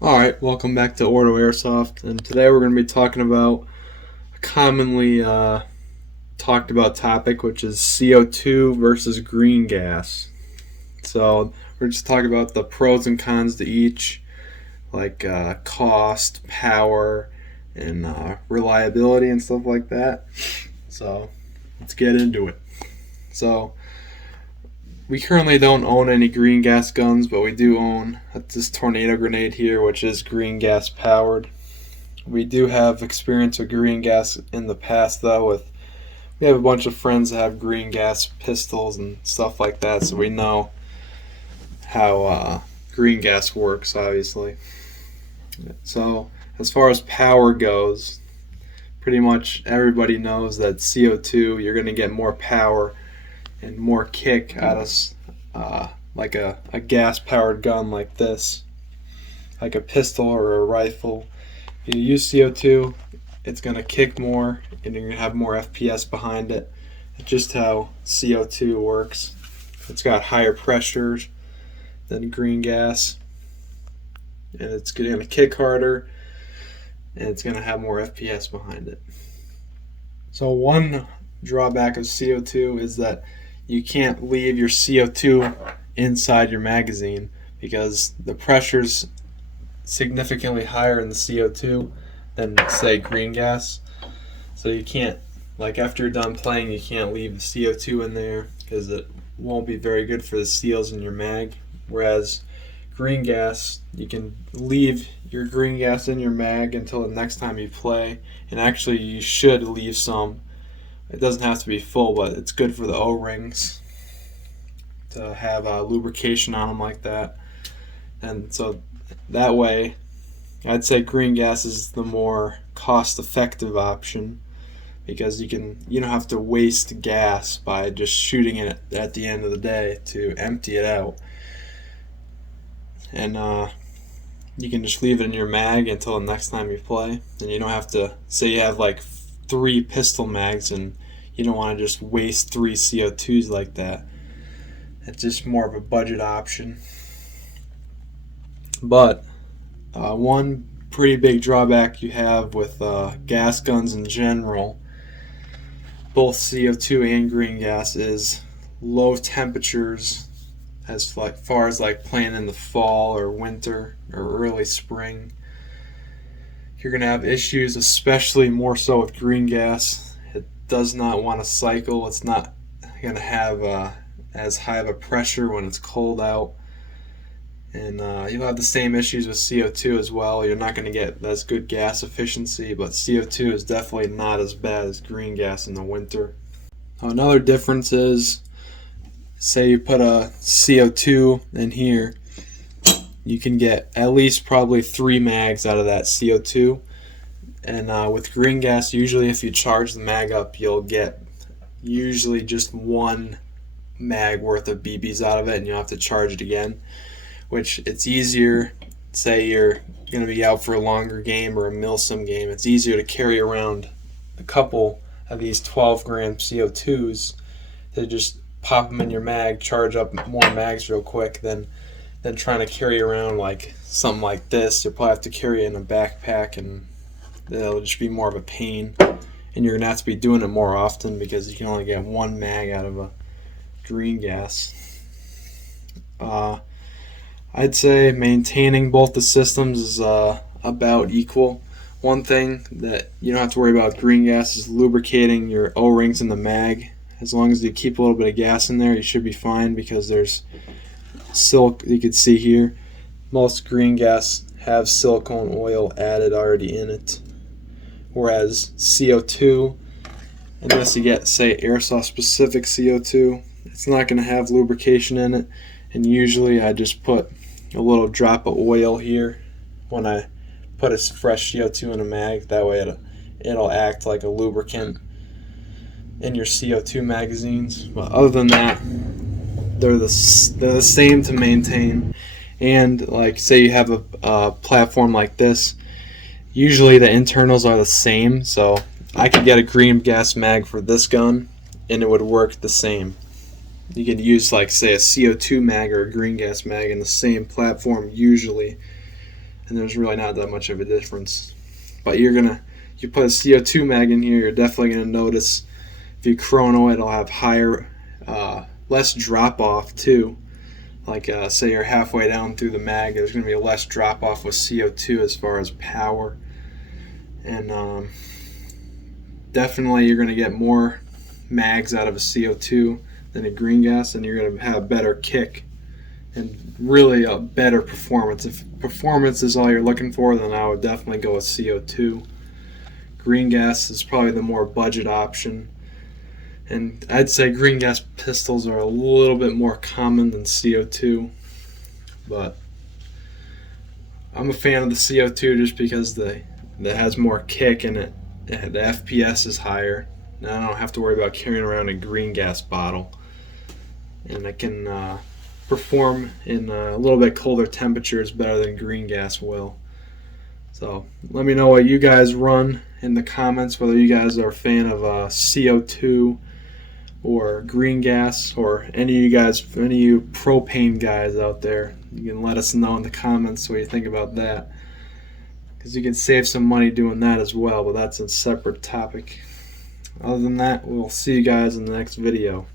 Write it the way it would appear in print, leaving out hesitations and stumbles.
Alright, welcome back to OrdoAirsoft, and today we're going to be talking about a commonly talked about topic, which is CO2 versus green gas. So we're just talking about the pros and cons to each, like cost, power, and reliability and stuff like that. So let's get into it. So we currently don't own any green gas guns, but we do own this tornado grenade here, which is green gas powered. We do have experience with green gas in the past, though. We have a bunch of friends that have green gas pistols and stuff like that, so we know how green gas works, obviously. So as far as power goes, pretty much everybody knows that CO2, you're going to get more power and more kick out of like a gas powered gun like this, like a pistol or a rifle. If you use CO2, it's going to kick more and you're going to have more FPS behind it. It's just how CO2 works. It's got higher pressures than green gas, and it's going to kick harder, and it's going to have more FPS behind it. So one drawback of CO2 is that you can't leave your CO2 inside your magazine because the pressure's significantly higher in the CO2 than, say, green gas. So you can't, like, after you're done playing, you can't leave the CO2 in there because it won't be very good for the seals in your mag. Whereas green gas, you can leave your green gas in your mag until the next time you play, and actually you should leave some. It doesn't have to be full, but it's good for the O-rings to have lubrication on them like that. And so that way, I'd say green gas is the more cost-effective option because you don't have to waste gas by just shooting it at the end of the day to empty it out. And you can just leave it in your mag until the next time you play, and you don't have to, say you have like 3 pistol mags and you don't want to just waste 3 CO2s like that. It's just more of a budget option. But one pretty big drawback you have with gas guns in general, both CO2 and green gas, is low temperatures as far as like playing in the fall or winter or early spring. You're going to have issues, especially more so with green gas. It does not want to cycle. It's not going to have as high of a pressure when it's cold out. And you'll have the same issues with CO2 as well. You're not going to get as good gas efficiency, but CO2 is definitely not as bad as green gas in the winter. Another difference is, say you put a CO2 in here, you can get at least probably 3 mags out of that CO2. And with green gas, usually if you charge the mag up, you'll get usually just 1 mag worth of BBs out of it, and you'll have to charge it again, which it's easier. Say you're going to be out for a longer game or a milsim game, it's easier to carry around a couple of these 12 gram CO2s to just pop them in your mag, charge up more mags real quick than trying to carry around like something like this. You'll probably have to carry it in a backpack, and it'll just be more of a pain, and you're going to have to be doing it more often because you can only get 1 mag out of a green gas. I'd say maintaining both the systems is about equal. One thing that you don't have to worry about with green gas is lubricating your O-rings in the mag. As long as you keep a little bit of gas in there, you should be fine because there's you can see here, most green gas have silicone oil added already in it. Whereas CO2, unless you get, say, airsoft specific CO2, it's not going to have lubrication in it. And usually I just put a little drop of oil here when I put a fresh CO2 in a mag. That way it'll act like a lubricant in your CO2 magazines. But other than that, they're the same to maintain. And like, say you have a platform like this, usually the internals are the same, so I could get a green gas mag for this gun and it would work the same. You can use, like, say, a CO2 mag or a green gas mag in the same platform usually, and there's really not that much of a difference. But you put a CO2 mag in here, you're definitely gonna notice if you chrono it, it'll have higher, less drop off too. Like say you're halfway down through the mag, there's gonna be less drop off with CO2 as far as power, and definitely you're gonna get more mags out of a CO2 than a green gas, and you're gonna have better kick and really a better performance. If performance is all you're looking for, then I would definitely go with CO2. Green gas is probably the more budget option, and I'd say green gas pistols are a little bit more common than CO2, but I'm a fan of the CO2 just because it has more kick in it, and the FPS is higher, and I don't have to worry about carrying around a green gas bottle, and I can perform in a little bit colder temperatures better than green gas will. So let me know what you guys run in the comments, whether you guys are a fan of CO2 or green gas, or any of you propane guys out there. You can let us know in the comments what you think about that, because you can save some money doing that as well, but that's a separate topic. Other than that, we'll see you guys in the next video.